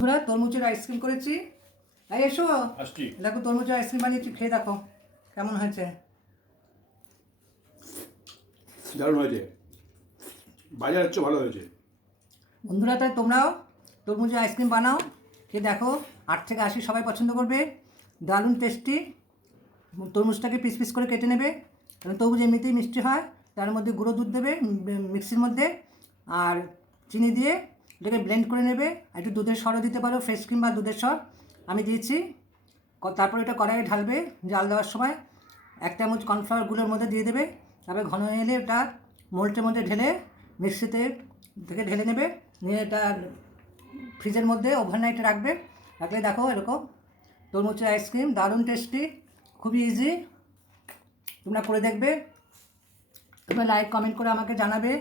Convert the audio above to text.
বন্ধুরা তরমুজের আইসক্রিম করেছি। এই এসো, দেখো তরমুজের আইসক্রিম বানিয়েছি, খেয়ে দেখো কেমন হয়েছে। দারুণ হয়েছে, বাজার হচ্ছে ভালো হয়েছে। বন্ধুরা তাই তোমরাও তরমুজের আইসক্রিম বানাও, খেয়ে দেখো। 8 থেকে 80 সবাই পছন্দ করবে, দারুণ টেস্টি। তরমুজটাকে পিস পিস করে কেটে নেবে, কারণ তরমুজ এমনিতেই মিষ্টি হয়। তার মধ্যে গুঁড়ো দুধ দেবে মিক্সির মধ্যে, আর চিনি দিয়ে এটাকে ব্লেন্ড করে নেবে। একটু দুধের সরও দিতে পারো, ফ্রেশ ক্রিম বা দুধের সর, আমি দিয়েছি। তারপর এটা কড়াইয়ে ঢালবে, জাল দেওয়ার সময় 1 চামচ কর্নফ্লাওয়ার গুঁড়োর মধ্যে দিয়ে দেবে। তারপরে ঘন হয়ে এলে ওটা মোল্টের মধ্যে ঢেলে মিক্সিতে থেকে ঢেলে নেবে, নিয়ে এটা ফ্রিজের মধ্যে ওভারনাইটে রাখবে। রাখলে দেখো এরকম তরমুজের আইসক্রিম, দারুণ টেস্টি, খুবই ইজি। তোমরা করে দেখবে। তোমরা লাইক কমেন্ট করে আমাকে জানাবে